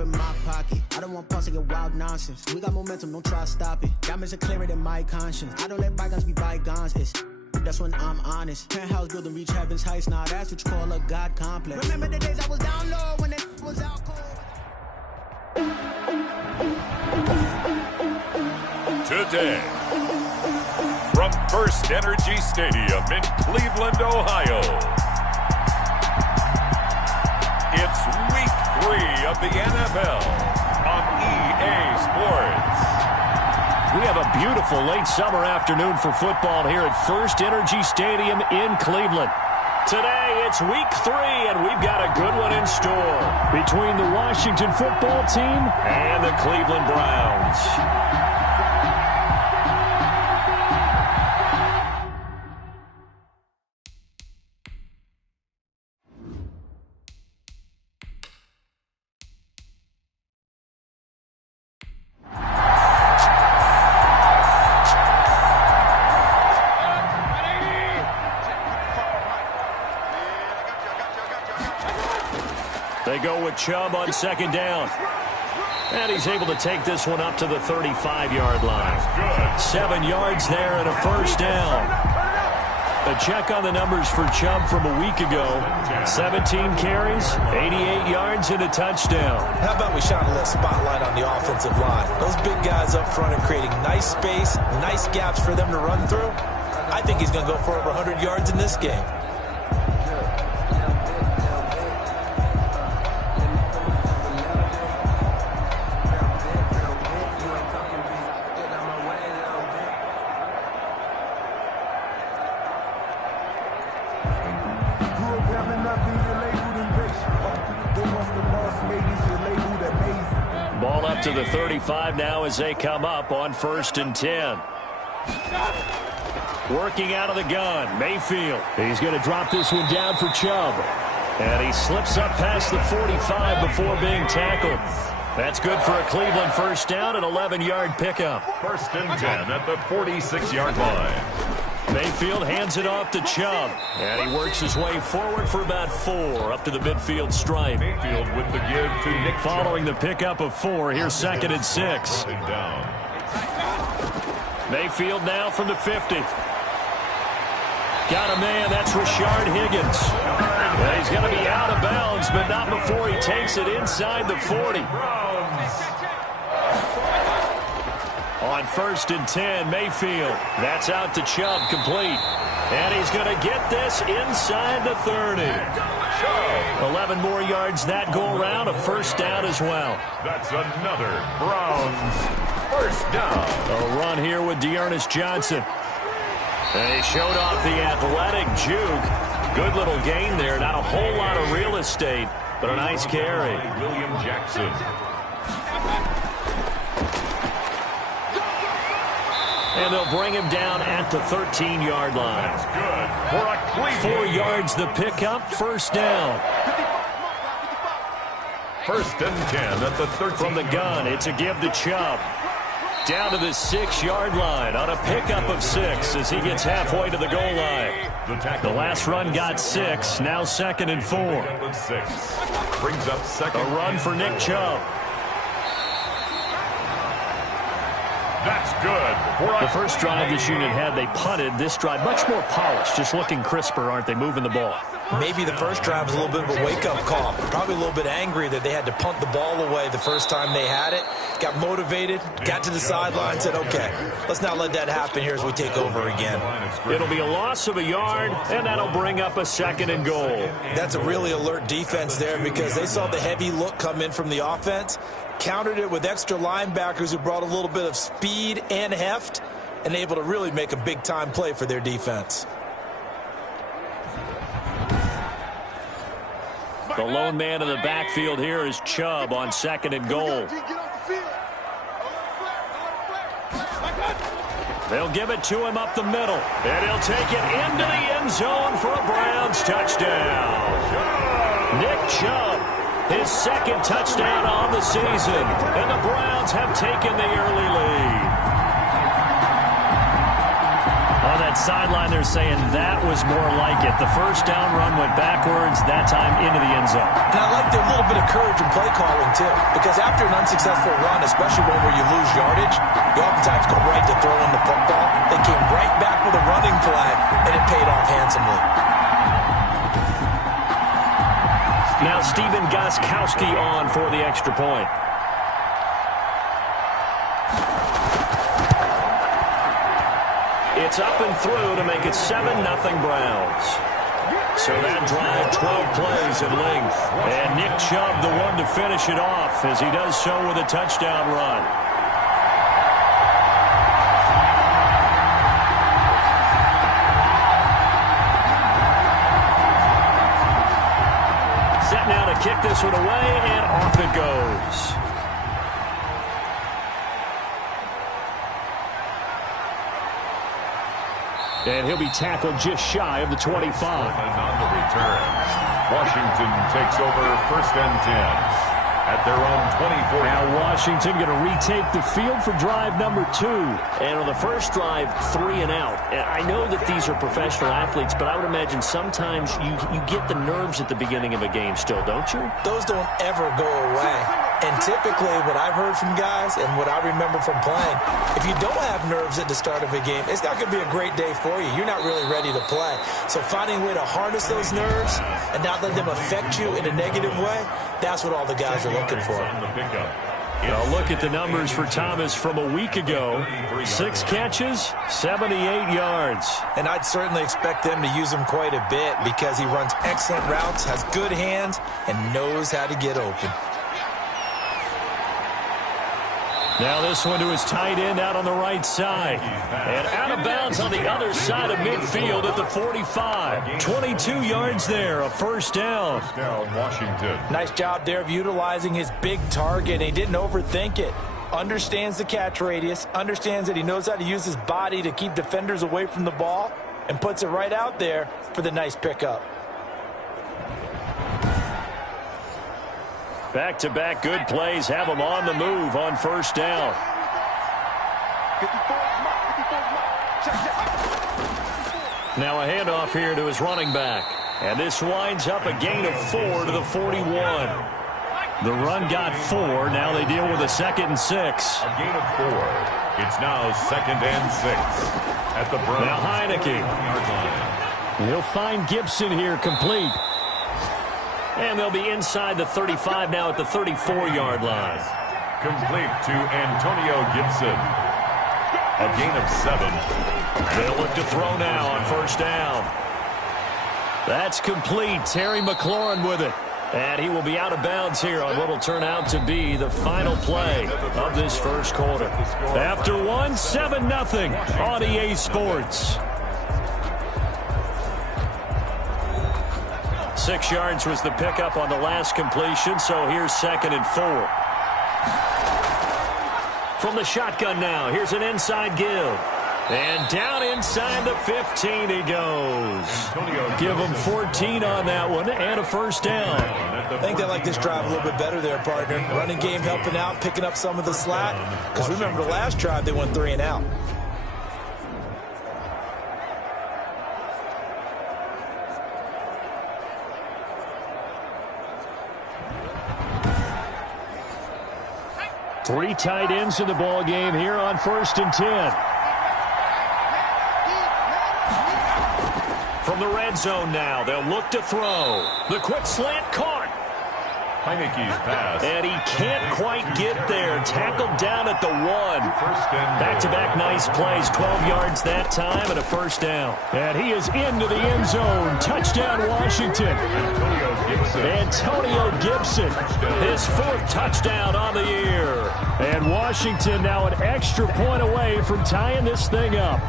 up in my pocket. I don't want pause to get wild nonsense. We got momentum, don't try to stop it. Diamonds are clearer than my conscience. I don't let bygones be bygones. That's when I'm honest. Penthouse building, reach heaven's heights. Now that's what you call a God complex. Remember the days I was down low when it was out cold. Today, from First Energy Stadium in Cleveland, Ohio, it's Week 3 of the NFL on EA Sports. We have a beautiful late summer afternoon for football here at First Energy Stadium in Cleveland. Today, it's Week 3, and we've got a good one in store between the Washington football team and the Cleveland Browns. They go with Chubb on second down. And he's able to take this one up to the 35-yard line. 7 yards there and a first down. A check on the numbers for Chubb from a week ago. 17 carries, 88 yards, and a touchdown. How about we shine a little spotlight on the offensive line? Those big guys up front are creating nice space, nice gaps for them to run through. I think he's going to go for over 100 yards in this game. Ball up to the 35 now as they come up on 1st and 10. Working out of the gun, Mayfield. He's going to drop this one down for Chubb. And he slips up past the 45 before being tackled. That's good for a Cleveland first down, an 11-yard pickup. 1st and 10 at the 46-yard line. Mayfield hands it off to Chubb. And he works his way forward for about 4 up to the midfield stripe. Mayfield with the give to Nick Following the pickup of 4, here's 2nd and 6. Mayfield now from the 50. Got a man, that's Rashard Higgins. And he's going to be out of bounds, but not before he takes it inside the 40. On 1st and 10, Mayfield. That's out to Chubb, complete. And he's going to get this inside the 30. 11 more yards that go around, a first down as well. That's another Browns first down. A run here with Dearness Johnson. And he showed off the athletic juke. Good little gain there. Not a whole lot of real estate, but a nice carry. William Jackson. And they'll bring him down at the 13-yard line. That's good for a Cleveland. 4 yards the pickup, first down. 1st and 10 at the 13. From the gun, it's a give to Chubb. Down to the 6-yard line on a pickup of 6 as he gets halfway to the goal line. The last run got 6, now 2nd and 4. Brings up second. A run for Nick Chubb. That's good. The first drive this unit had, they punted. This drive, much more polished, just looking crisper, aren't they, moving the ball? Maybe the first drive was a little bit of a wake-up call. Probably a little bit angry that they had to punt the ball away the first time they had it. Got motivated, got to the sideline, said, okay, let's not let that happen here as we take over again. It'll be a loss of a yard, and that'll bring up a 2nd and goal. That's a really alert defense there because they saw the heavy look come in from the offense, countered it with extra linebackers who brought a little bit of speed and heft, and able to really make a big-time play for their defense. The lone man in the backfield here is Chubb on 2nd and goal. They'll give it to him up the middle, and he'll take it into the end zone for a Browns touchdown. Nick Chubb, his 2nd touchdown on the season, and the Browns have taken the early lead. On that sideline, they're saying that was more like it. The first down run went backwards, that time into the end zone. And I like their little bit of courage in play calling, too. Because after an unsuccessful run, especially one where you lose yardage, you oftentimes go right to throwing the football. They came right back with a running play, and it paid off handsomely. Now Stephen Gostkowski on for the extra point. It's up and through to make it 7-0 Browns. So that drive, 12 plays in length. And Nick Chubb, the one to finish it off, as he does so with a touchdown run. Set now to kick this one away, and off it goes. And he'll be tackled just shy of the 25. And on the return, Washington takes over 1st and 10 at their own 24. Now Washington going to retake the field for drive number 2. And on the first drive, 3 and out. And I know that these are professional athletes, but I would imagine sometimes you get the nerves at the beginning of a game still, don't you? Those don't ever go away. And typically what I've heard from guys and what I remember from playing, if you don't have nerves at the start of a game, it's not going to be a great day for you. You're not really ready to play. So finding a way to harness those nerves and not let them affect you in a negative way, that's what all the guys are looking for. Now look at the numbers for Thomas from a week ago. 6 catches, 78 yards. And I'd certainly expect them to use him quite a bit because he runs excellent routes, has good hands, and knows how to get open. Now this one to his tight end out on the right side. And out of bounds on the other side of midfield at the 45. 22 yards there, a first down. First down, Washington. Nice job there of utilizing his big target. He didn't overthink it. Understands the catch radius. Understands that he knows how to use his body to keep defenders away from the ball. And puts it right out there for the nice pickup. Back-to-back good plays have him on the move on first down. Now a handoff here to his running back. And this winds up a gain of 4 to the 41. The run got 4. Now they deal with a 2nd and 6. A gain of 4. It's now 2nd and 6 at the Browns. Now Heineke. He'll find Gibson here complete. And they'll be inside the 35 now at the 34-yard line. Complete to Antonio Gibson. A gain of 7. They'll look to throw now on first down. That's complete. Terry McLaurin with it. And he will be out of bounds here on what will turn out to be the final play of this first quarter. After 7-0 on EA Sports. 6 yards was the pickup on the last completion, so here's 2nd and 4. From the shotgun now, here's an inside give. And down inside the 15 he goes. Give him 14 on that one and a first down. I think they like this drive a little bit better there, partner. Running game helping out, picking up some of the slack. Because remember, the last drive they went 3 and out. Three tight ends in the ball game here on 1st and 10. From the red zone now, they'll look to throw. The quick slant caught. Heineke's pass. And he can't quite get there. Tackled down at the 1. Back-to-back nice plays. 12 yards that time and a first down. And he is into the end zone. Touchdown, Washington. Antonio Gibson. His 4th touchdown on the year. And Washington now an extra point away from tying this thing up.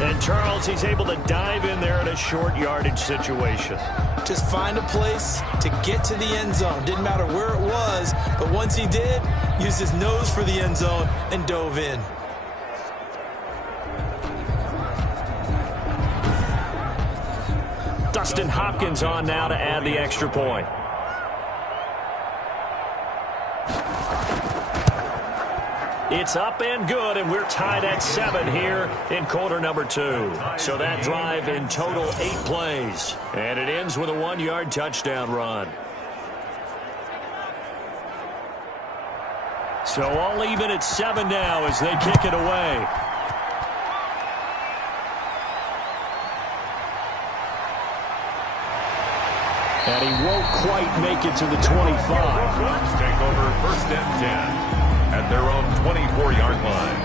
And Charles, he's able to dive in there in a short yardage situation. Just find a place to get to the end zone. Didn't matter where it was, but once he did, used his nose for the end zone and dove in. Dustin Hopkins on now to add the extra point. It's up and good, and we're tied at 7 here in quarter number 2. So that drive in total 8 plays. And it ends with a 1-yard touchdown run. So all even at 7 now as they kick it away. And he won't quite make it to the 25. Let's take over first and 10 at their own 24-yard line.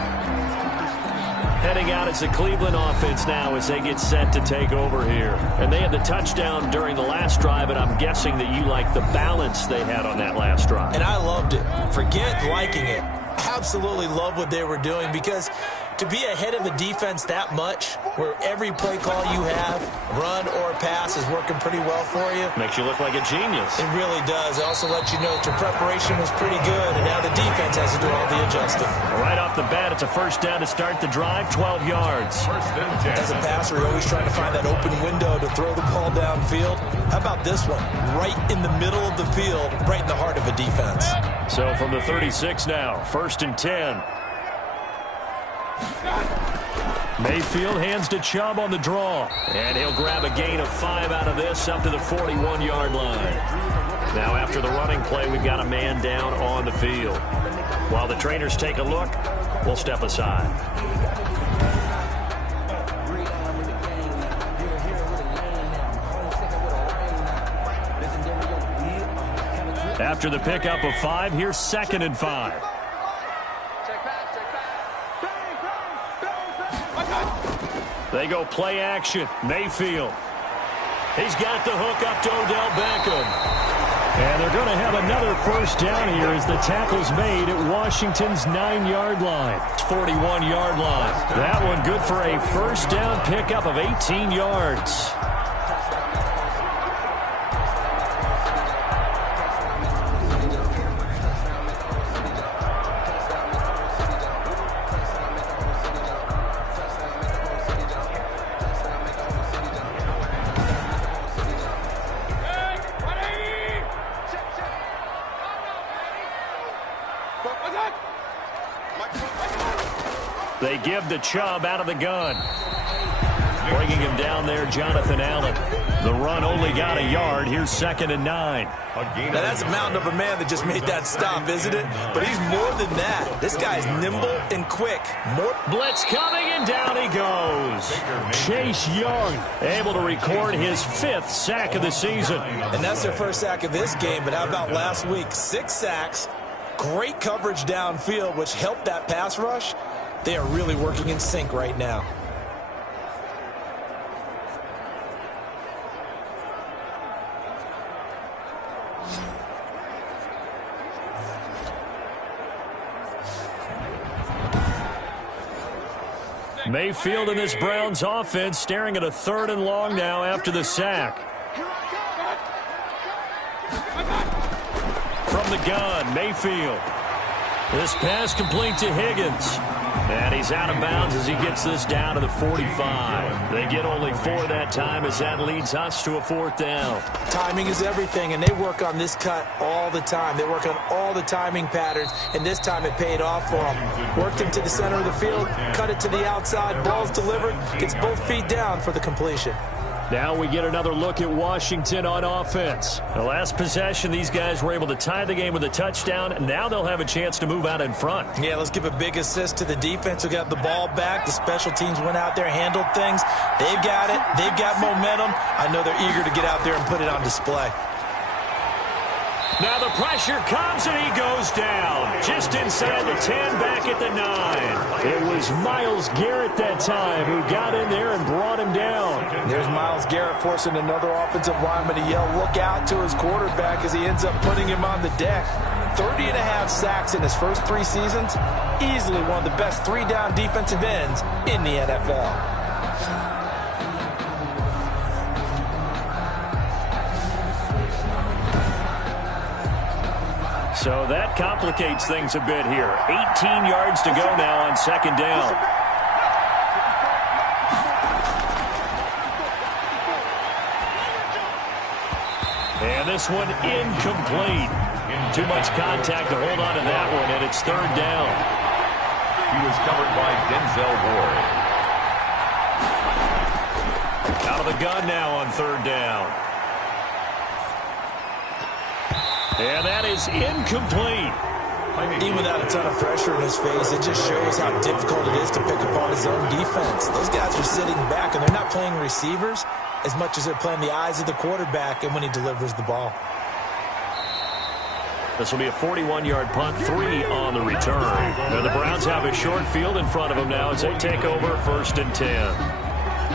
Heading out, it's a Cleveland offense now as they get set to take over here. And they had the touchdown during the last drive, and I'm guessing that you like the balance they had on that last drive. And I loved it. Forget liking it. Absolutely love what they were doing, because to be ahead of a defense that much, where every play call you have, run or pass, is working pretty well for you. Makes you look like a genius. It really does. It also lets you know that your preparation was pretty good, and now the defense has to do all the adjusting. Right off the bat, it's a first down to start the drive, 12 yards. First and 10. As a passer, you're always trying to find that open window to throw the ball downfield. How about this one? Right in the middle of the field, right in the heart of a defense. So from the 36 now, first and 10. Mayfield hands to Chubb on the draw. And he'll grab a gain of 5 out of this up to the 41-yard line. Now after the running play, we've got a man down on the field. While the trainers take a look, we'll step aside. After the pickup of 5, here's 2nd and 5. They go play action. Mayfield. He's got the hook up to Odell Beckham. And they're going to have another first down here as the tackle's made at Washington's 9-yard line. 41-yard line. That one good for a first down pickup of 18 yards. They give to Chubb out of the gun. Bringing him down there, Jonathan Allen. The run only got a yard. Here's 2nd and 9. Now that's a mountain of a man that just made that stop, isn't it? But he's more than that. This guy's nimble and quick. Blitz coming, and down he goes. Chase Young able to record his 5th sack of the season. And that's their first sack of this game. But how about last week? 6 sacks. Great coverage downfield, which helped that pass rush. They are really working in sync right now. Mayfield in this Browns offense staring at a 3rd and long now after the sack. From the gun, Mayfield. This pass complete to Higgins. And he's out of bounds as he gets this down to the 45. They get only 4 that time as that leads us to a 4th down. Timing is everything, and they work on this cut all the time. They work on all the timing patterns, and this time it paid off for them. Worked him to the center of the field, cut it to the outside, ball's delivered, gets both feet down for the completion. Now we get another look at Washington on offense. The last possession, these guys were able to tie the game with a touchdown, and now they'll have a chance to move out in front. Yeah, let's give a big assist to the defense who got the ball back. The special teams went out there, handled things. They've got it. They've got momentum. I know they're eager to get out there and put it on display. Now the pressure comes, and he goes down. Just inside the 10, back at the 9. It was Myles Garrett that time who got in there and brought him down. There's Myles Garrett forcing another offensive lineman to yell, look out, to his quarterback as he ends up putting him on the deck. 30.5 sacks in his first 3 seasons. Easily one of the best 3-down defensive ends in the NFL. So that complicates things a bit here. 18 yards to go now on 2nd down. And this one incomplete. Too much contact to hold on to that one, and it's 3rd down. He was covered by Denzel Ward. Out of the gun now on third down. And that is incomplete. Even without a ton of pressure in his face, it just shows how difficult it is to pick apart his own defense. Those guys are sitting back, and they're not playing receivers as much as they're playing the eyes of the quarterback and when he delivers the ball. This will be a 41-yard punt, 3 on the return. And the Browns have a short field in front of them now as they take over first and 10.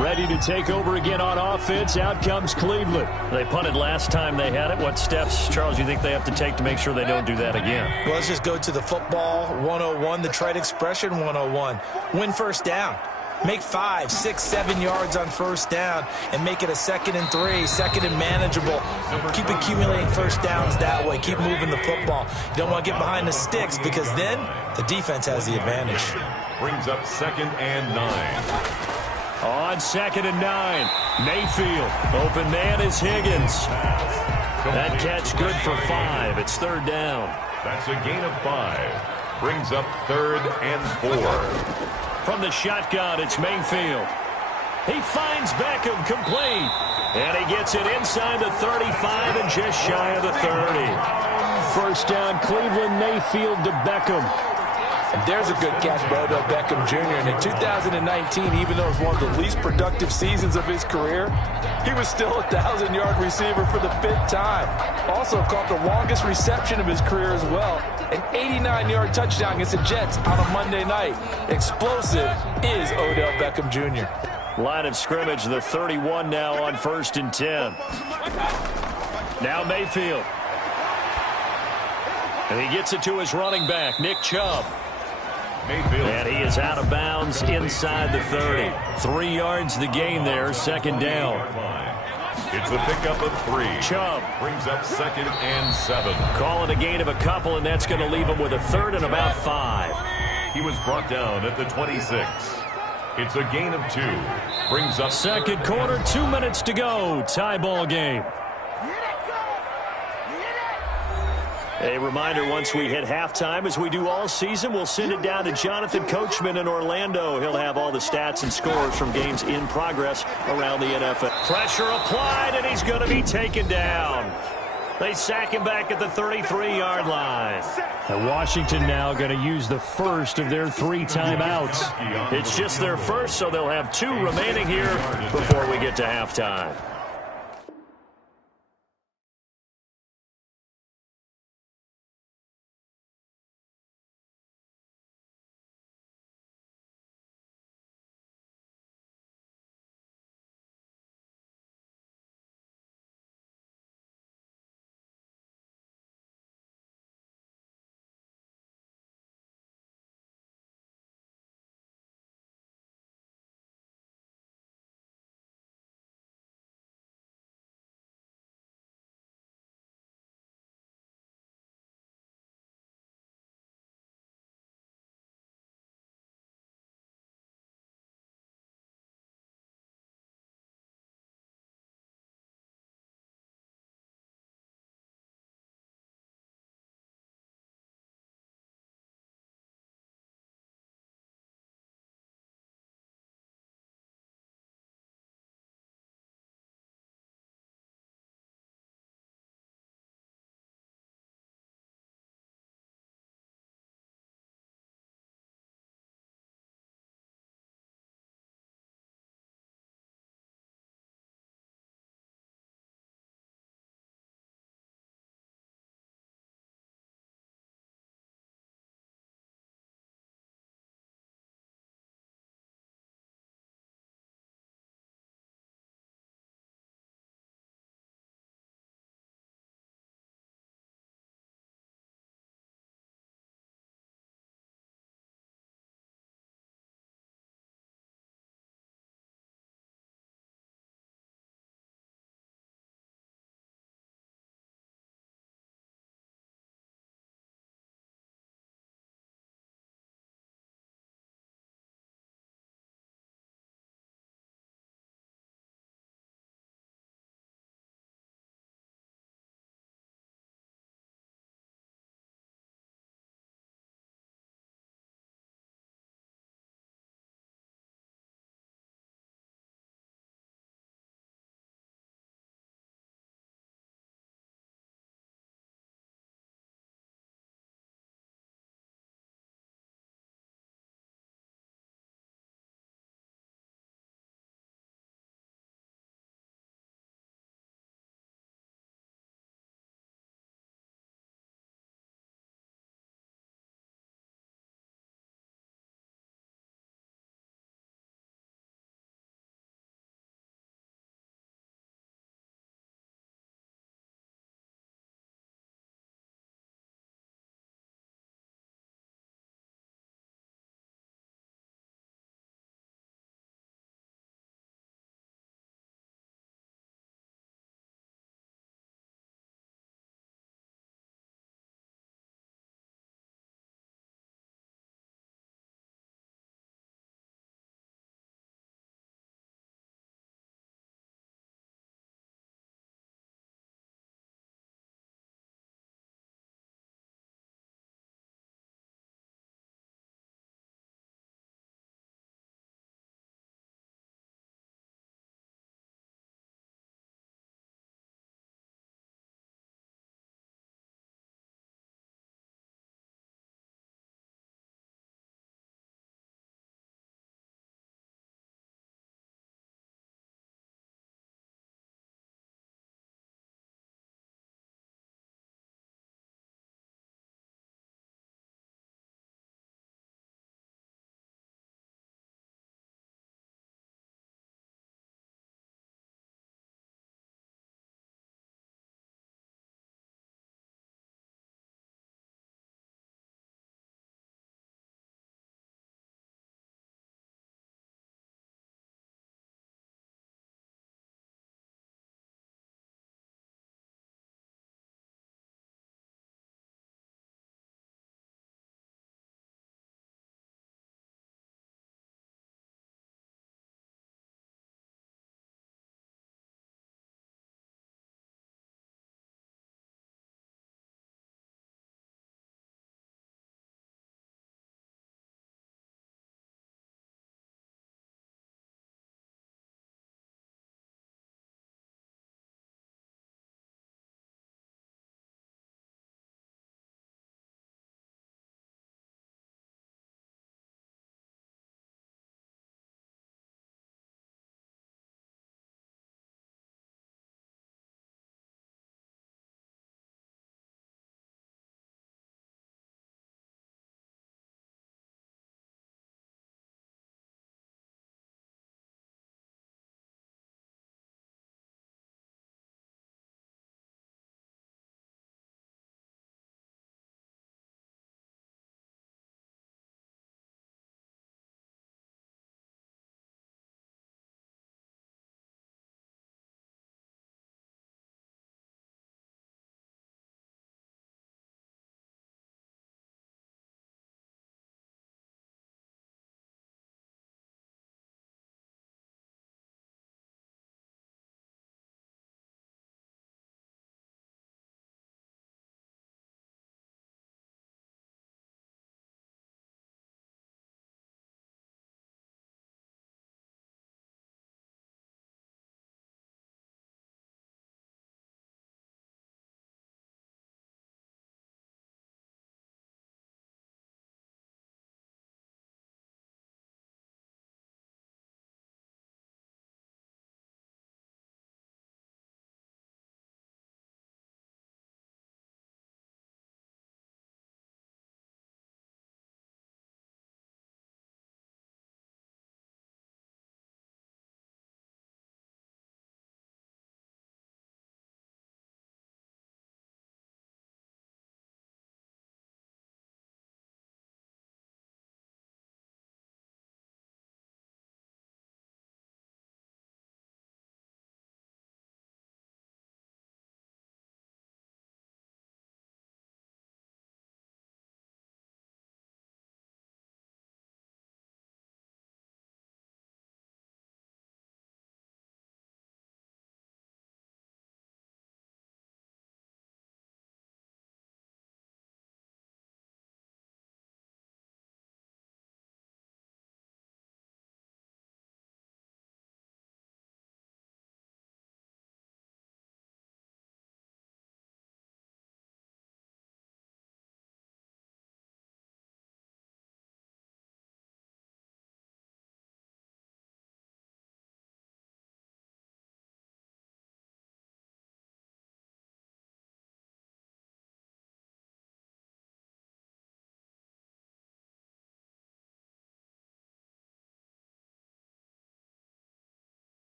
Ready to take over again on offense. Out comes Cleveland. They punted last time they had it. What steps, Charles, you think they have to take to make sure they don't do that again? Well, let's just go to the football 101, the trite expression 101. Win first down. Make 5, 6, 7 yards on first down and make it a 2nd and 3, 2nd and manageable. Keep accumulating first downs that way. Keep moving the football. You don't want to get behind the sticks because then the defense has the advantage. Brings up 2nd and 9. On 2nd and 9, Mayfield. Open man is Higgins. That catch good for 5. It's third down. That's a gain of 5. Brings up 3rd and 4. From the shotgun, it's Mayfield. He finds Beckham complete. And he gets it inside the 35 and just shy of the 30. First down, Cleveland, Mayfield to Beckham. And there's a good catch by Odell Beckham Jr. And in 2019, even though it was one of the least productive seasons of his career, he was still a 1,000-yard receiver for the 5th time. Also caught the longest reception of his career as well. An 89-yard touchdown against the Jets on a Monday night. Explosive is Odell Beckham Jr. Line of scrimmage, the 31 now on 1st and 10. Now Mayfield. And he gets it to his running back, Nick Chubb. Mayfield. And he is out of bounds inside the 30. 3 yards the gain there, 2nd down. It's a pickup of 3. Chubb brings up 2nd and 7. Calling a gain of a couple, and that's going to leave him with a 3rd and about 5. He was brought down at the 26. It's a gain of 2. Brings up 2nd quarter, 2 minutes to go. Tie ball game. A reminder, once we hit halftime, as we do all season, we'll send it down to Jonathan Coachman in Orlando. He'll have all the stats and scores from games in progress around the NFL. Pressure applied, and he's going to be taken down. They sack him back at the 33-yard line. And Washington now going to use the first of their 3 timeouts. It's just their first, so they'll have 2 remaining here before we get to halftime.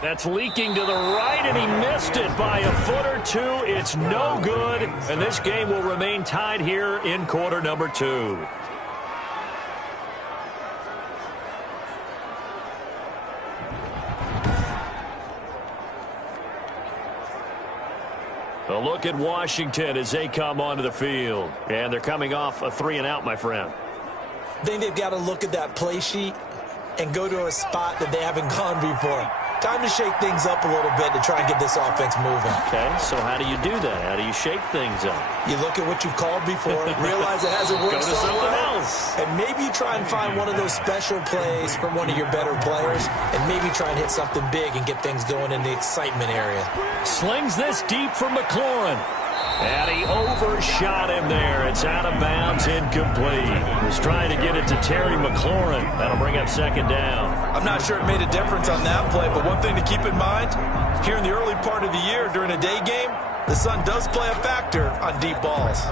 That's leaking to the right, and he missed it by a foot or two. It's no good, and this game will remain tied here in quarter number 2. A look at Washington as they come onto the field. And they're coming off a 3-and-out, my friend. I think they've got to look at that play sheet and go to a spot that they haven't gone before. Time to shake things up a little bit to try and get this offense moving. Okay, so how do you do that? How do you shake things up? You look at what you've called before, realize it hasn't worked so well, and maybe you try and find one of those special plays from one of your better players, and maybe try and hit something big and get things going in the excitement area. Slings this deep for McLaurin. And he overshot him there. It's out of bounds, incomplete. Was trying to get it to Terry McLaurin. That'll bring up second down. I'm not sure it made a difference on that play, but one thing to keep in mind, here in the early part of the year during a day game, the sun does play a factor on deep balls.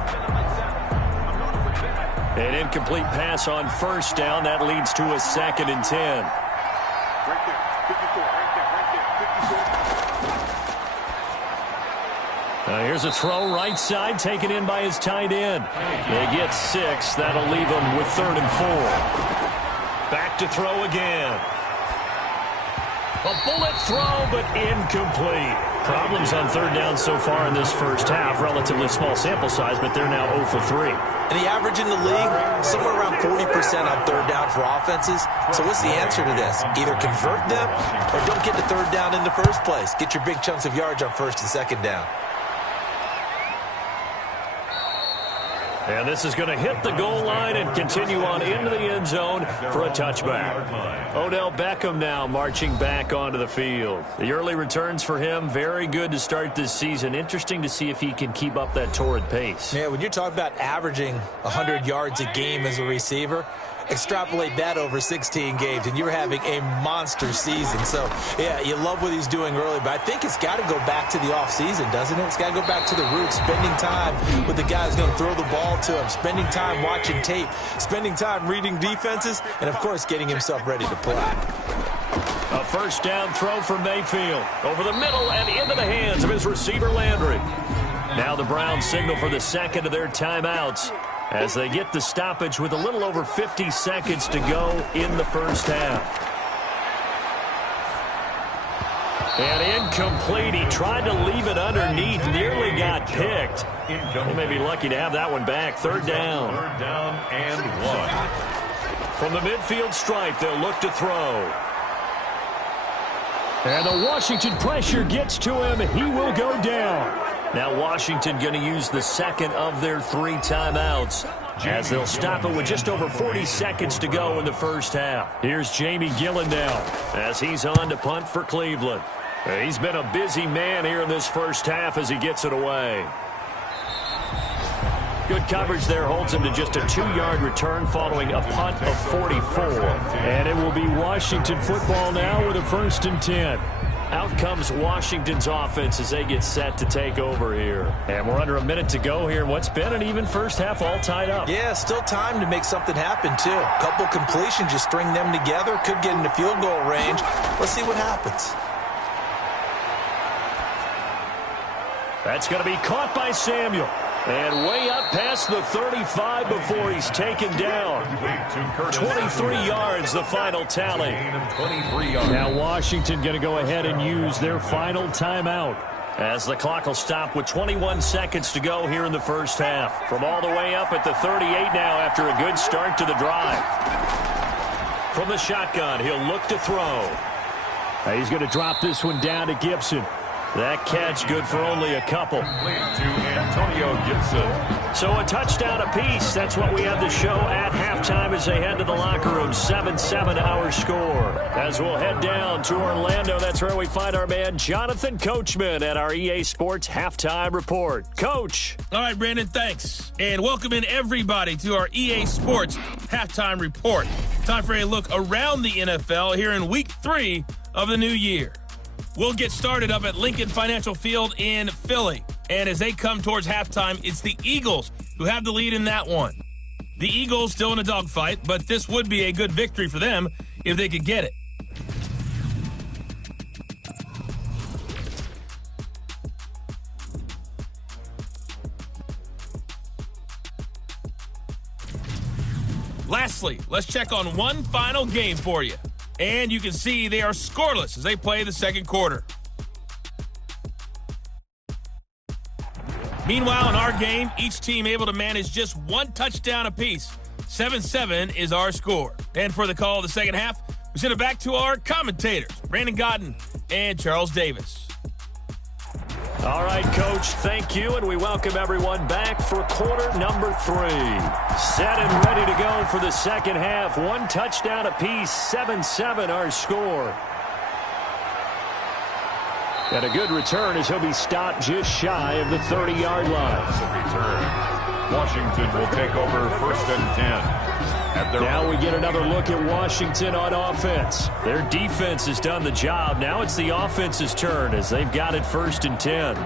An incomplete pass on first down. That leads to a 2nd and 10. Right there, 54, right there, 54. Here's a throw right side taken in by his tight end. They get 6. That'll leave them with 3rd and 4. Back to throw again. A bullet throw, but incomplete. Problems on 3rd down so far in this first half. Relatively small sample size, but they're now 0 for 3. And the average in the league, somewhere around 40% on 3rd down for offenses. So what's the answer to this? Either convert them or don't get to 3rd down in the first place. Get your big chunks of yards on 1st and 2nd down. And this is going to hit the goal line and continue on into the end zone for a touchback. Odell Beckham now marching back onto the field. The early returns for him, very good to start this season. Interesting to see if he can keep up that torrid pace. Yeah, when you're talking about averaging 100 yards a game as a receiver, extrapolate that over 16 games, and you're having a monster season. So, yeah, you love what he's doing early, but I think it's got to go back to the offseason, doesn't it? It's got to go back to the roots, spending time with the guy who's going to throw the ball to him, spending time watching tape, spending time reading defenses, and, of course, getting himself ready to play. A first down throw for Mayfield. Over the middle and into the hands of his receiver, Landry. Now the Browns signal for the 2nd of their timeouts as they get the stoppage with a little over 50 seconds to go in the first half. And incomplete. He tried to leave it underneath, nearly got picked. They may be lucky to have that one back. 3rd down. 3rd down and 1. From the midfield stripe, they'll look to throw. And the Washington pressure gets to him. He will go down. Now Washington going to use the 2nd of their 3 timeouts as they'll stop it with just over 40 seconds to go in the first half. Here's Jamie Gillen now as he's on to punt for Cleveland. He's been a busy man here in this first half as he gets it away. Good coverage there holds him to just a 2-yard return following a punt of 44. And it will be Washington football now with a 1st and 10. Out comes Washington's offense as they get set to take over here. And we're under a minute to go here. What's been an even first half, all tied up. Yeah, still time to make something happen, too. A couple completions, you string them together, could get into field goal range. Let's see what happens. That's going to be caught by Samuel. And way up past the 35 before he's taken down. 23 yards, the final tally. Now Washington going to go ahead and use their final timeout as the clock will stop with 21 seconds to go here in the first half. From all the way up at the 38 now after a good start to the drive. From the shotgun, he'll look to throw. He's going to drop this one down to Gibson. That catch good for only a couple. To Antonio Gibson. So a touchdown apiece. That's what we have to show at halftime as they head to the locker room. 7-7 our score. As we'll head down to Orlando, that's where we find our man Jonathan Coachman at our EA Sports Halftime Report. Coach. All right, Brandon, thanks. And welcome in everybody to our EA Sports Halftime Report. Time for a look around the NFL here in Week 3 of the new year. We'll get started up at Lincoln Financial Field in Philly. And as they come towards halftime, it's the Eagles who have the lead in that one. The Eagles still in a dogfight, but this would be a good victory for them if they could get it. Lastly, let's check on one final game for you. And you can see they are scoreless as they play the second quarter. Meanwhile, in our game, each team able to manage just one touchdown apiece. 7-7 is our score. And for the call of the second half, we send it back to our commentators, Brandon Godden and Charles Davis. All right, Coach, thank you, and we welcome everyone back for quarter number 3. Set and ready to go for the second half. One touchdown apiece, 7-7 our score. And a good return as he'll be stopped just shy of the 30-yard line. Return. Washington will take over 1st and 10. Now we get another look at Washington on offense. Their defense has done the job. Now it's the offense's turn as they've got it 1st and 10.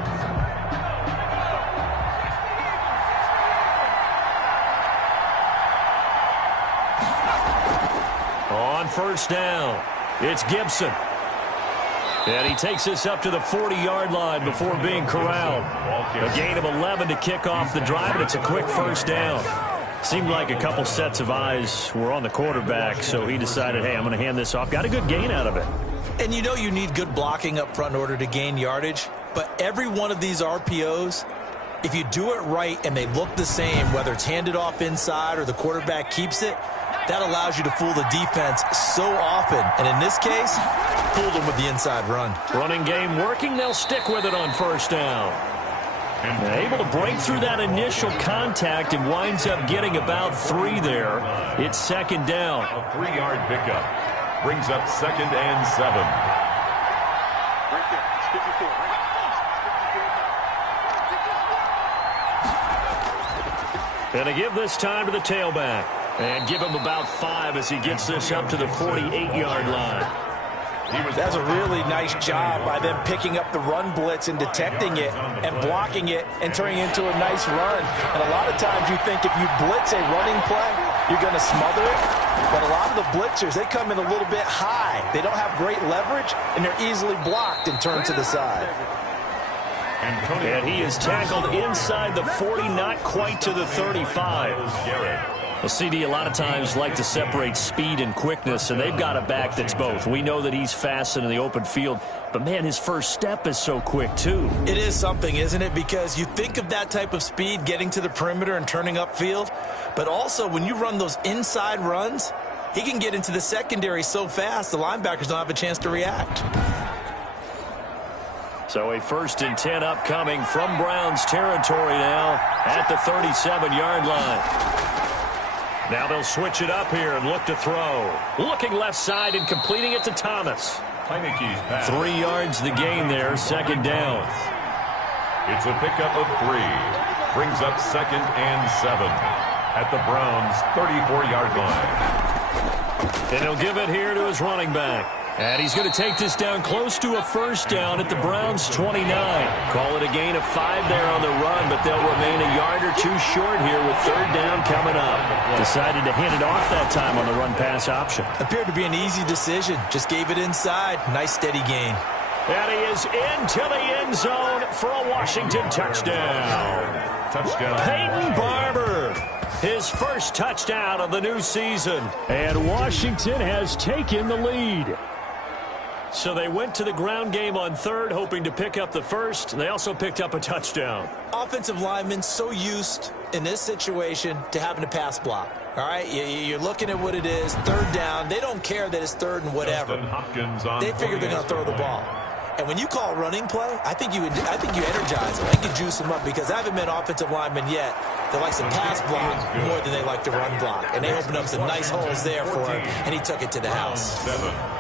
On 1st down, it's Gibson. And he takes us up to the 40-yard line before being corralled. A gain of 11 to kick off the drive, and it's a quick 1st down. Seemed like a couple sets of eyes were on the quarterback, so he decided, hey, I'm going to hand this off. Got a good gain out of it. And you know you need good blocking up front in order to gain yardage, but every one of these RPOs, if you do it right and they look the same, whether it's handed off inside or the quarterback keeps it, that allows you to fool the defense so often. And in this case, fooled them with the inside run. Running game working. They'll stick with it on 1st down. And able to break through that initial contact and winds up getting about 3 there. It's 2nd down. A 3-yard pickup brings up 2nd and 7. And to give this time to the tailback. And give him about 5 as he gets this up to the 48-yard line. That's a really nice job by them picking up the run blitz and detecting it and blocking it and turning it into a nice run. And a lot of times you think if you blitz a running play, you're going to smother it. But a lot of the blitzers, they come in a little bit high. They don't have great leverage, and they're easily blocked and turned to the side. And he is tackled inside the 40, not quite to the 35. Well, CD, a lot of times like to separate speed and quickness, and they've got a back that's both. We know that he's fast in the open field, but, man, his first step is so quick, too. It is something, isn't it? Because you think of that type of speed getting to the perimeter and turning upfield, but also when you run those inside runs, he can get into the secondary so fast the linebackers don't have a chance to react. So a 1st and 10 upcoming from Browns territory now at the 37-yard line. Now they'll switch it up here and look to throw. Looking left side and completing it to Thomas. 3 yards the gain there, 2nd down. It's a pickup of 3. Brings up 2nd and 7 at the Browns' 34-yard line. And he'll give it here to his running back. And he's going to take this down close to a 1st down at the Browns' 29. Call it a gain of 5 there on the run, but they'll remain a yard or 2 short here with 3rd down coming up. Decided to hand it off that time on the run-pass option. Appeared to be an easy decision. Just gave it inside. Nice, steady gain. And he is into the end zone for a Washington touchdown. Peyton Barber, his first touchdown of the new season. And Washington has taken the lead. So they went to the ground game on 3rd, hoping to pick up the 1st. They also picked up a touchdown. Offensive linemen so used in this situation to having to pass block. All right, you're looking at what it is, 3rd down. They don't care that it's 3rd and whatever. They figure they're going to throw the ball. And when you call running play, I think you energize them. I think you juice them up because I haven't met offensive linemen yet that likes to pass block more than they like to run block. And they opened up some nice holes there for him, and he took it to the house.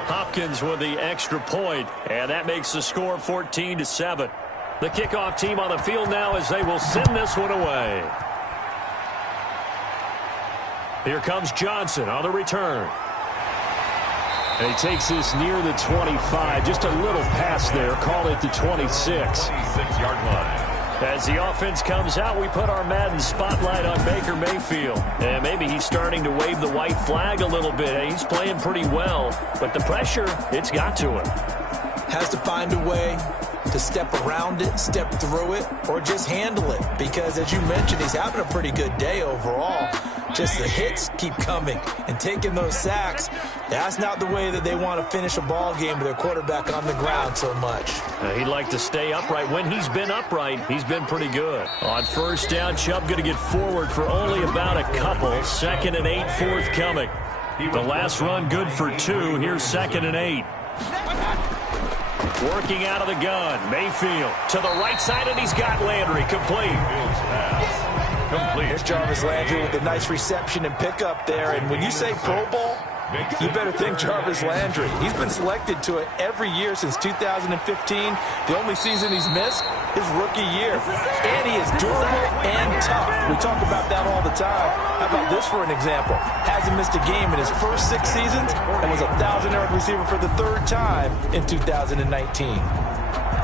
Hopkins with the extra point, and that makes the score 14-7. The kickoff team on the field now as they will send this one away. Here comes Johnson on the return. And he takes this near the 25. Just a little pass there. Call it the 26. 26-yard line. As the offense comes out, we put our Madden spotlight on Baker Mayfield. And maybe he's starting to wave the white flag a little bit. He's playing pretty well. But the pressure, it's got to him. Has to find a way to step around it, step through it, or just handle it. Because, as you mentioned, he's having a pretty good day overall. Just the hits keep coming and taking those sacks. That's not the way that they want to finish a ball game with their quarterback on the ground so much. He'd like to stay upright. When he's been upright, he's been pretty good. On first down, Chubb going to get forward for only about a couple. 2nd and 8 forthcoming. The last run good for 2. Here's 2nd and 8. Working out of the gun. Mayfield to the right side, and he's got Landry complete. Here's Jarvis Landry with a nice reception and pickup there. And when you say Pro Bowl, you better think Jarvis Landry. He's been selected to it every year since 2015. The only season he's missed, his rookie year. And he is durable and tough. We talk about that all the time. How about this for an example? Hasn't missed a game in his first 6 seasons and was a 1,000-yard receiver for the 3rd time in 2019.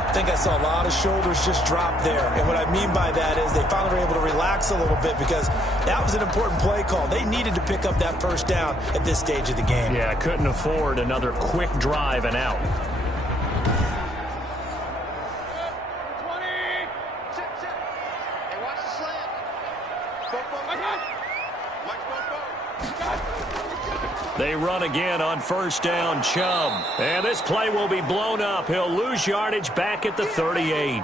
I think I saw a lot of shoulders just drop there. And what I mean by that is they finally were able to relax a little bit because that was an important play call. They needed to pick up that first down at this stage of the game. Yeah, couldn't afford another quick drive and out. 20. Sit. Hey, watch the slant. They run again on first down, Chubb. And this play will be blown up. He'll lose yardage back at the 38.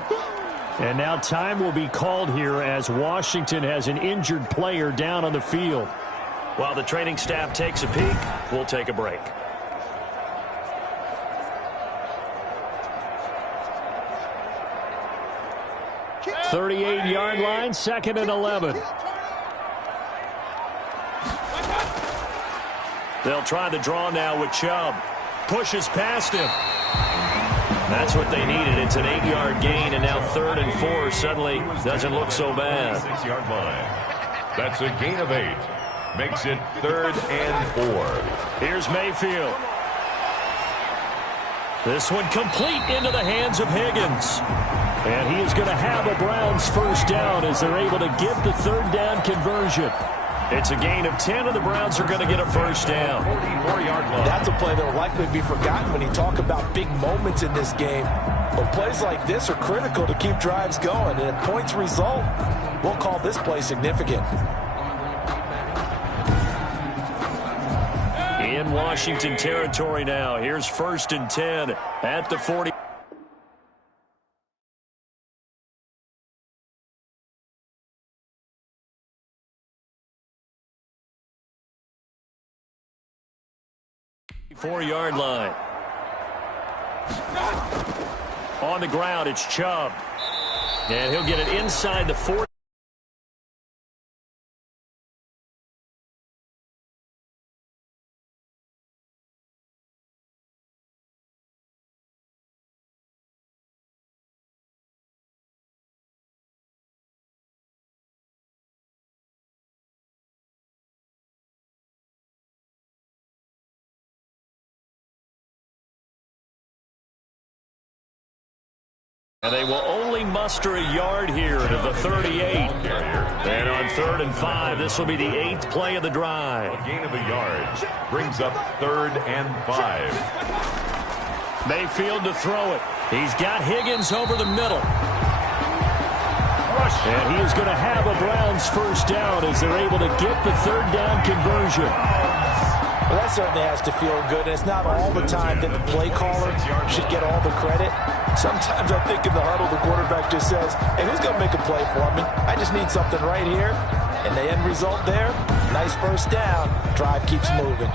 And now time will be called here as Washington has an injured player down on the field. While the training staff takes a peek, we'll take a break. – 38-yard line, 2nd and 11. They'll try the draw now with Chubb. Pushes past him. That's what they needed. It's an 8-yard gain, and now 3rd and 4 suddenly doesn't look so bad. 6-yard line. That's a gain of 8. Makes it 3rd and 4. Here's Mayfield. This one complete into the hands of Higgins. And he is going to have a Browns first down as they're able to get the 3rd down conversion. It's a gain of 10, and the Browns are going to get a first down. 44-yard line. That's a play that will likely be forgotten when you talk about big moments in this game. But plays like this are critical to keep drives going. And if points result, we'll call this play significant. In Washington territory now. Here's 1st and 10 at the 40. Four-yard line. On the ground, it's Chubb. And he'll get it inside the 40. And they will only muster a yard here to the 38. And on 3rd and 5, this will be the 8th play of the drive. A gain of a yard brings up 3rd and 5. Mayfield to throw it. He's got Higgins over the middle. And he is going to have a Browns first down as they're able to get the 3rd down conversion. Well, that certainly has to feel good. And it's not all the time that the play caller should get all the credit. Sometimes I think in the huddle, the quarterback just says, hey, who's going to make a play for me? I just need something right here. And the end result there, nice first down. Drive keeps moving.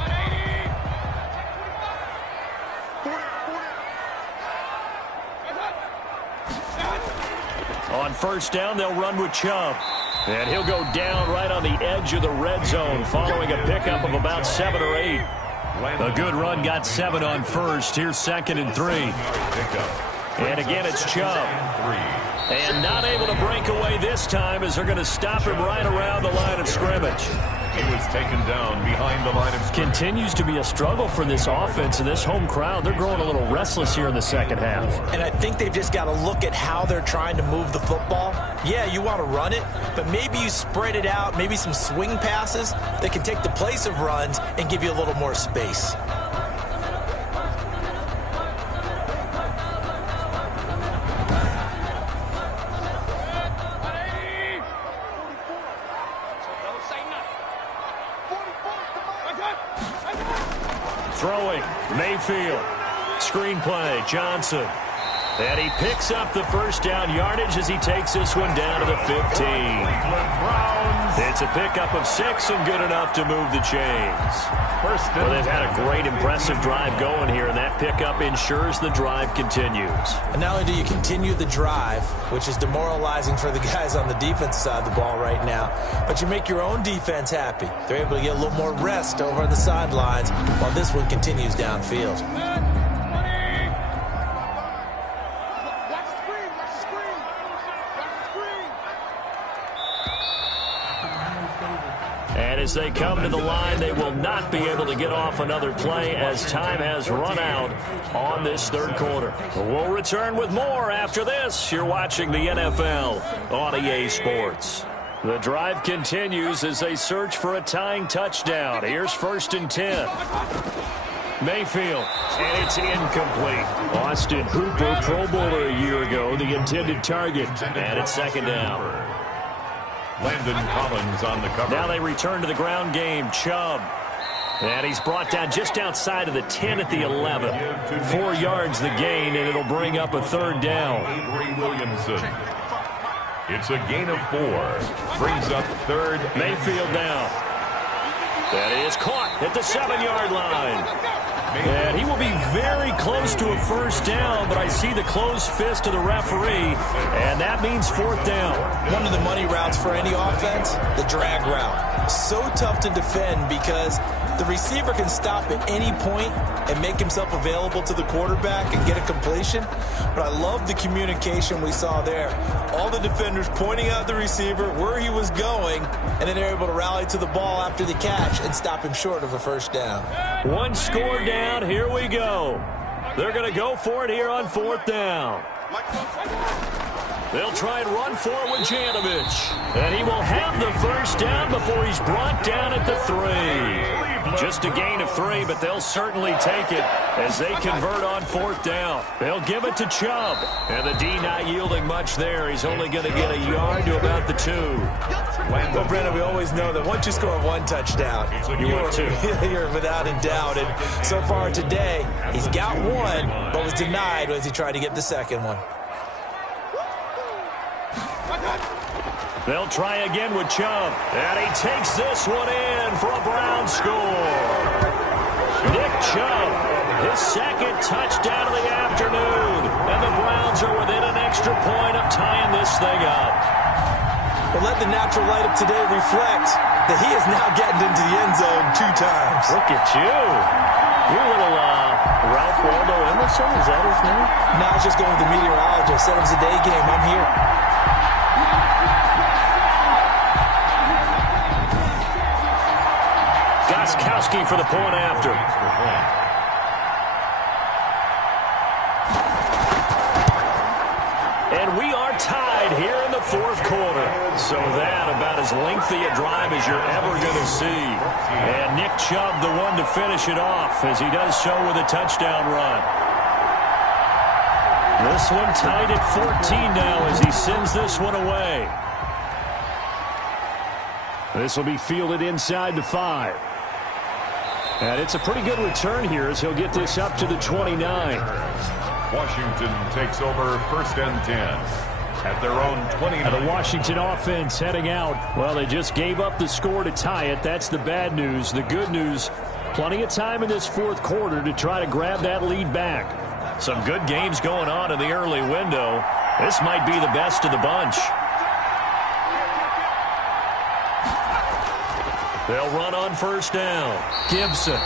On first down, they'll run with Chubb. And he'll go down right on the edge of the red zone following a pickup of about 7 or 8. A good run got 7 on first. Here's 2nd and 3. And again, it's Chubb. And not able to break away this time as they're going to stop him right around the line of scrimmage. He was taken down behind the line of scrimmage. Continues to be a struggle for this offense and this home crowd. They're growing a little restless here in the second half. And I think they've just got to look at how they're trying to move the football. Yeah, you want to run it, but maybe you spread it out, maybe some swing passes that can take the place of runs and give you a little more space. Mayfield. Screenplay, Johnson. And he picks up the first down yardage as he takes this one down to the 15. It's a pickup of 6 and good enough to move the chains. Well, they've had a great, impressive drive going here, and that pickup ensures the drive continues. And not only do you continue the drive, which is demoralizing for the guys on the defensive side of the ball right now, but you make your own defense happy. They're able to get a little more rest over on the sidelines while this one continues downfield. And as they come to the line, they will not be able to get off another play as time has run out on this third quarter. We'll return with more after this. You're watching the NFL on EA Sports. The drive continues as they search for a tying touchdown. Here's 1st and 10. Mayfield, and it's incomplete. Austin Hooper, Pro Bowler a year ago, the intended target. And it's 2nd down. Landon Collins on the cover. Now they return to the ground game. Chubb. And he's brought down just outside of the 10 at the 11. 4 yards the gain, and it'll bring up a 3rd down. Avery Williamson. It's a gain of 4. Brings up 3rd. Mayfield down. That is caught at the 7-yard line. And he will be very close to a 1st down, but I see the closed fist of the referee, and that means 4th down. One of the money routes for any offense, the drag route. So tough to defend because the receiver can stop at any point and make himself available to the quarterback and get a completion. But I love the communication we saw there. All the defenders pointing out the receiver, where he was going, and then they're able to rally to the ball after the catch and stop him short of a 1st down. 1 score down. Here we go. They're going to go for it here on 4th down. They'll try and run for it with Janovich. And he will have the 1st down before he's brought down at the 3. Just a gain of 3, but they'll certainly take it as they convert on 4th down. They'll give it to Chubb. And the D not yielding much there. He's only going to get a yard to about the 2. Well, Brendan, we always know that once you score 1 touchdown, you're without a doubt. And so far today, he's got 1, but was denied as he tried to get the 2nd one. They'll try again with Chubb. And he takes this one in for a Brown score. Nick Chubb, his 2nd touchdown of the afternoon. And the Browns are within an extra point of tying this thing up. But let the natural light of today reflect that he is now getting into the end zone 2 times. Look at you. You're a little Ralph Waldo Emerson, is that his name? No, I was just going with the meteorologist. Said it was a day game. I'm here. Goskowski for the point after. And we are tied here in the 4th quarter. So that about as lengthy a drive as you're ever going to see. And Nick Chubb the one to finish it off as he does so with a touchdown run. This one tied at 14 now as he sends this one away. This will be fielded inside the 5. And it's a pretty good return here as he'll get this up to the 29. Washington takes over 1st and 10 at their own 29. And the Washington offense heading out. Well, they just gave up the score to tie it. That's the bad news. The good news, plenty of time in this 4th quarter to try to grab that lead back. Some good games going on in the early window. This might be the best of the bunch. They'll run on 1st down. Gibson.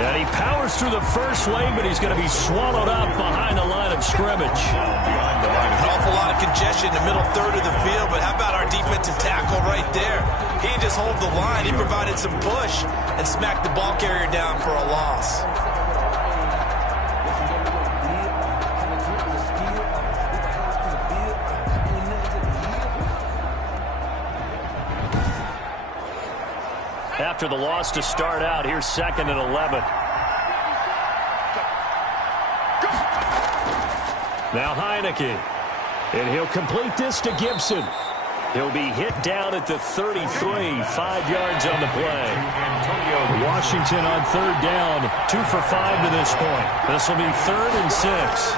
And he powers through the first lane, but he's going to be swallowed up behind the line of scrimmage. An awful lot of congestion in the middle 3rd of the field, but how about our defensive tackle right there? He didn't just hold the line. He provided some push and smacked the ball carrier down for a loss. After the loss to start out, here's 2nd and 11. Now Heineke. And he'll complete this to Gibson. He'll be hit down at the 33, 5 yards on the play. Washington on third down, 2 for 5 to this point. This will be 3rd and 6.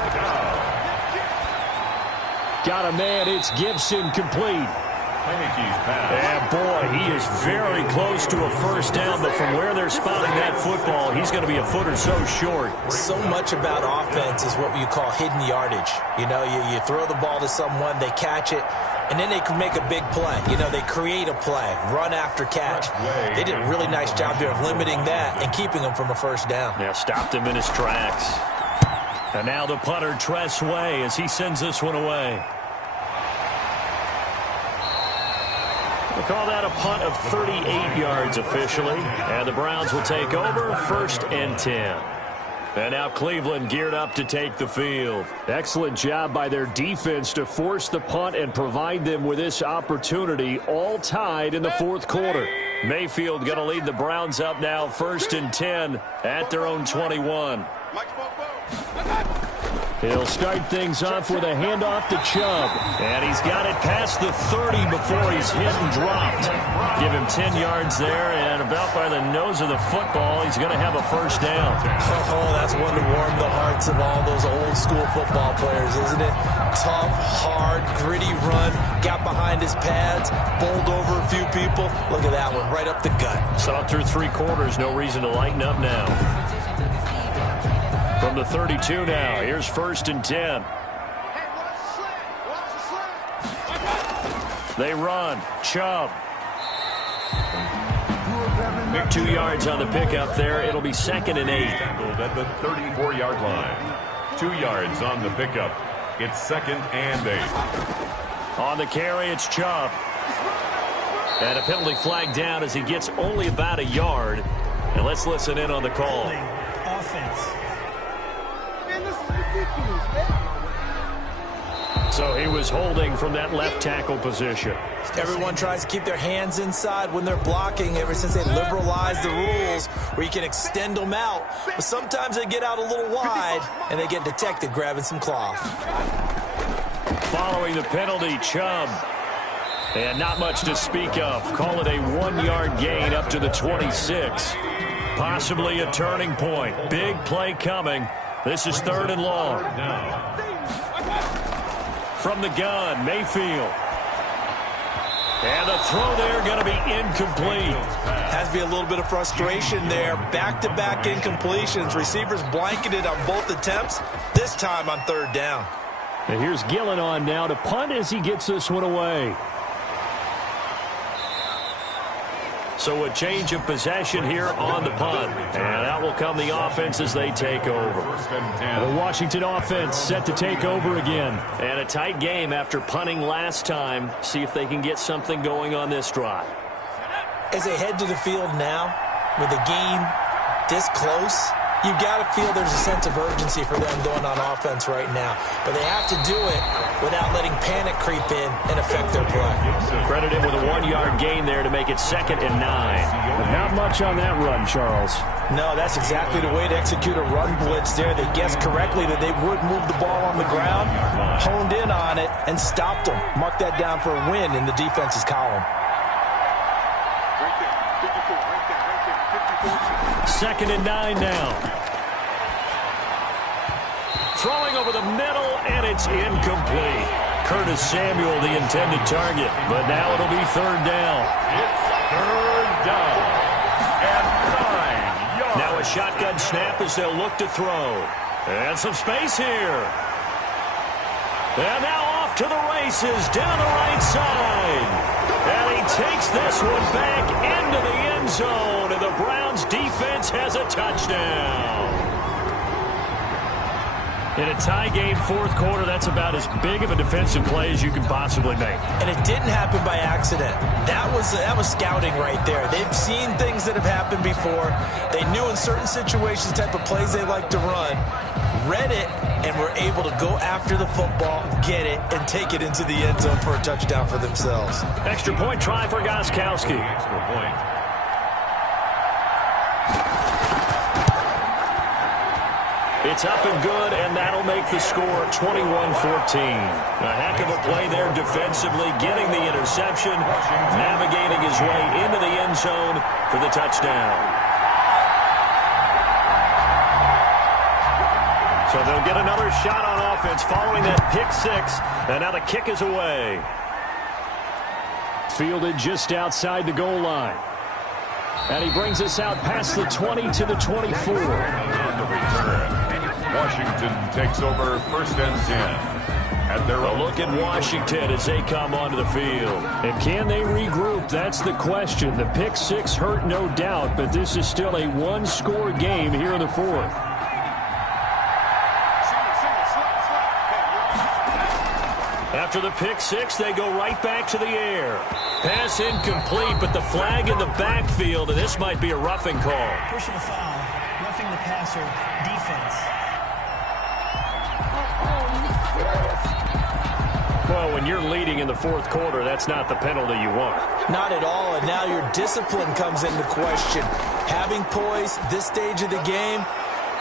Got a man, it's Gibson, complete. And boy, he is very close to a first down, but from where they're spotting that football, he's going to be a foot or so short. So much about offense is what you call hidden yardage. You know, you throw the ball to someone, they catch it, and then they can make a big play. You know, they create a play, run after catch. They did a really nice job there of limiting that and keeping him from a first down. Yeah, stopped him in his tracks. And now the punter, Tress Way, as he sends this one away. We'll call that a punt of 38 yards officially. And the Browns will take over, 1st and 10. And now Cleveland geared up to take the field. Excellent job by their defense to force the punt and provide them with this opportunity, all tied in the 4th quarter. Mayfield going to lead the Browns up now, 1st and 10 at their own 21. He'll start things off with a handoff to Chubb. And he's got it past the 30 before he's hit and dropped. Give him 10 yards there, and about by the nose of the football, he's going to have a first down. Oh, that's one to warm the hearts of all those old-school football players, isn't it? Tough, hard, gritty run, got behind his pads, bowled over a few people. Look at that one, right up the gut. Saw through 3 quarters, no reason to lighten up now. From the 32 now, here's 1st and 10. They run. Chubb. 2 yards on the pickup there. It'll be 2nd and 8. At the 34-yard line. 2 yards on the pickup. It's 2nd and 8. On the carry, it's Chubb. And a penalty flag down as he gets only about a yard. And let's listen in on the call. Offense. So he was holding from that left tackle position. Everyone tries to keep their hands inside when they're blocking ever since they liberalized the rules where you can extend them out. But sometimes they get out a little wide and they get detected grabbing some cloth. Following the penalty, Chubb. And not much to speak of. Call it a 1-yard gain up to the 26. Possibly a turning point. Big play coming. This is 3rd and long. From the gun, Mayfield. And the throw there going to be incomplete. Has to be a little bit of frustration there. Back-to-back incompletions. Receivers blanketed on both attempts, this time on 3rd down. And here's Gillen on now to punt as he gets this one away. So a change of possession here on the punt. And out will come the offense as they take over. The Washington offense set to take over again. And a tight game after punting last time. See if they can get something going on this drive. As they head to the field now, with the game this close, you've got to feel there's a sense of urgency for them going on offense right now. But they have to do it without letting panic creep in and affect their play. Credited with a 1-yard gain there to make it 2nd and 9. But not much on that run, Charles. No, that's exactly the way to execute a run blitz there. They guessed correctly that they would move the ball on the ground, honed in on it, and stopped them. Mark that down for a win in the defense's column. 2nd and 9 now. Throwing over the middle, and it's incomplete. Curtis Samuel, the intended target, but now it'll be 3rd down. It's 3rd down and 9 yards. Now a shotgun snap as they'll look to throw. And some space here. And now off to the races down the right side. And he takes this one back into the end zone, and the Browns defense has a touchdown. In a tie game, 4th quarter, that's about as big of a defensive play as you can possibly make. And it didn't happen by accident. That was scouting right there. They've seen things that have happened before. They knew in certain situations the type of plays they like to run, read it, and were able to go after the football, get it, and take it into the end zone for a touchdown for themselves. Extra point try for Gostkowski. Extra point. It's up and good, and that'll make make the score 21-14. A heck of a play there defensively, getting the interception, navigating his way into the end zone for the touchdown. So they'll get another shot on offense following that pick six, and now the kick is away. Fielded just outside the goal line. And he brings us out past the 20 to the 24. On the return, Washington takes over 1st and 10. At their A look at Washington as they come onto the field. And can they regroup? That's the question. The pick six hurt, no doubt, but this is still a one-score game here in the fourth. After the pick six, they go right back to the air. Pass incomplete, but the flag in the backfield, and this might be a roughing call. Personal foul, roughing the passer, defense. Well, when you're leading in the fourth quarter, that's not the penalty you want. Not at all, and now your discipline comes into question. Having poise this stage of the game,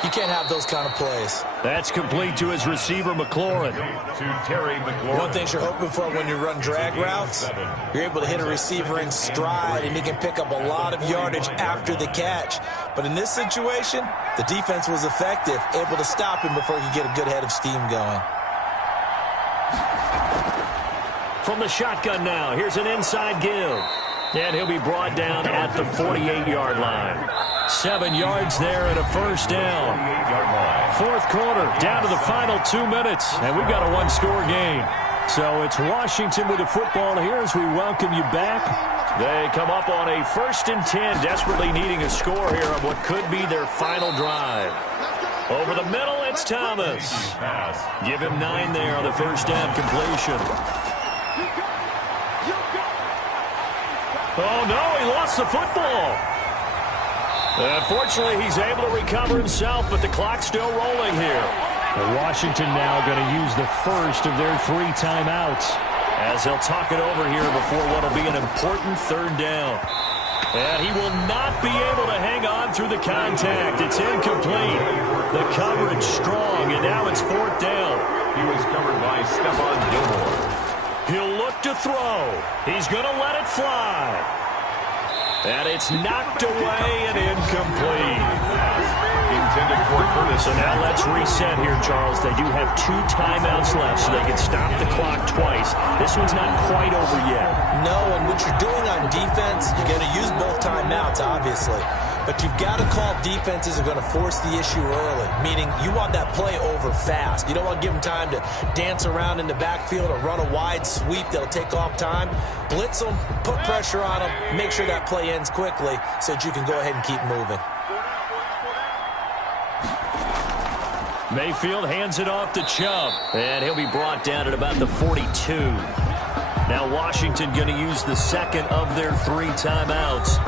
you can't have those kind of plays. That's complete to his receiver, McLaurin. To Terry McLaurin. One thing you're hoping for when you run drag routes, you're able to hit a receiver in stride, and he can pick up a lot of yardage after the catch. But in this situation, the defense was effective, able to stop him before he could get a good head of steam going. From the shotgun now, here's an inside give. And he'll be brought down at the 48-yard line. 7 yards there and a first down. Fourth quarter, down to the final 2 minutes, and we've got a one-score game. So it's Washington with the football here as we welcome you back. They come up on a 1st and 10, desperately needing a score here on what could be their final drive. Over the middle, it's Thomas. Give him 9 there on the first down completion. Oh, no, he lost the football. Unfortunately, he's able to recover himself, but the clock's still rolling here. Washington now going to use the first of their 3 timeouts as they'll talk it over here before what will be an important 3rd down. And he will not be able to hang on through the contact. It's incomplete. The coverage strong, and now it's 4th down. He was covered by Stephon Gilmore. He'll look to throw. He's going to let it fly. And it's knocked away and incomplete. Intended for Curtis. So now let's reset here, Charles. They do have 2 timeouts left, so they can stop the clock twice. This one's not quite over yet. No, and what you're doing on defense, you're going to use both timeouts, obviously. But you've got to call defenses are going to force the issue early, meaning you want that play over fast. You don't want to give them time to dance around in the backfield or run a wide sweep that'll take off time. Blitz them, put pressure on them, make sure that play ends quickly so that you can go ahead and keep moving. Mayfield hands it off to Chubb, and he'll be brought down at about the 42. Now Washington going to use the second of their 3 timeouts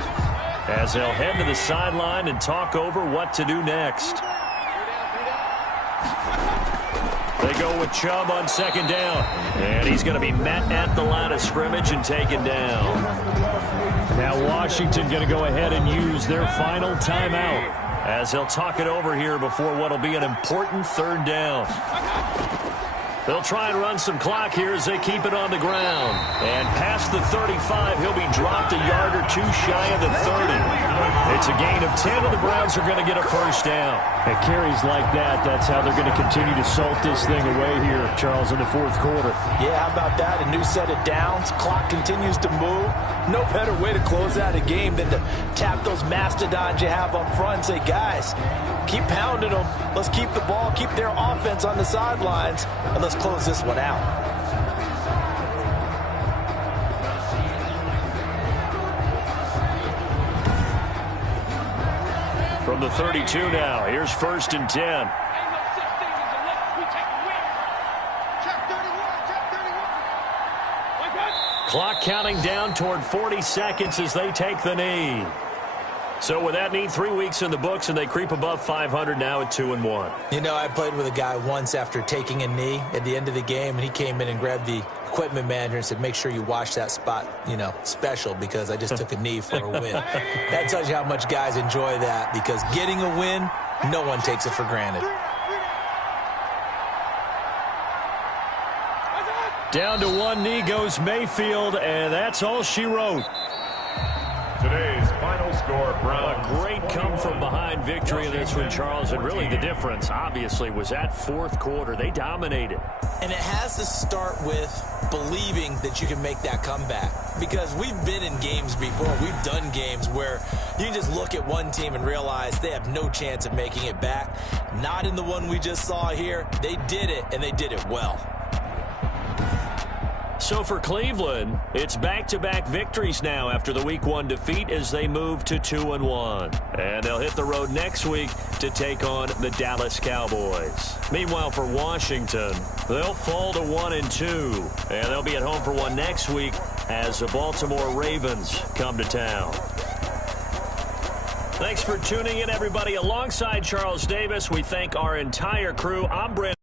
as they'll head to the sideline and talk over what to do next. They go with Chubb on 2nd down, and he's going to be met at the line of scrimmage and taken down. Now Washington going to go ahead and use their final timeout as they'll talk it over here before what will be an important 3rd down. They'll try and run some clock here as they keep it on the ground. And past the 35, he'll be dropped a yard or 2 shy of the 30. It's a gain of 10, and the Browns are going to get a first down. At carries like that, that's how they're going to continue to salt this thing away here, Charles, in the 4th quarter. Yeah, how about that? A new set of downs. Clock continues to move. No better way to close out a game than to tap those mastodons you have up front and say, guys, keep pounding them. Let's keep the ball, keep their offense on the sidelines, and let's close this one out. From the 32 now, here's 1st and 10. Clock counting down toward 40 seconds as they take the knee. So with that knee, 3 weeks in the books, and they creep above 500 now at 2-1. You know, I played with a guy once after taking a knee at the end of the game, and he came in and grabbed the equipment manager and said, make sure you watch that spot, you know, special, because I just took a knee for a win. That tells you how much guys enjoy that, because getting a win, no one takes it for granted. Down to one knee goes Mayfield, and that's all she wrote. Today's final score, Browns. A great come-from-behind victory in this one, Charles, and really the difference, obviously, was that fourth quarter. They dominated. And it has to start with believing that you can make that comeback. Because we've been in games before. We've done games where you can just look at one team and realize they have no chance of making it back. Not in the one we just saw here. They did it, and they did it well. So for Cleveland, it's back-to-back victories now after the Week 1 defeat as they move to 2-1. And they'll hit the road next week to take on the Dallas Cowboys. Meanwhile, for Washington, they'll fall to 1-2. And they'll be at home for one next week as the Baltimore Ravens come to town. Thanks for tuning in, everybody. Alongside Charles Davis, we thank our entire crew. I'm Brent.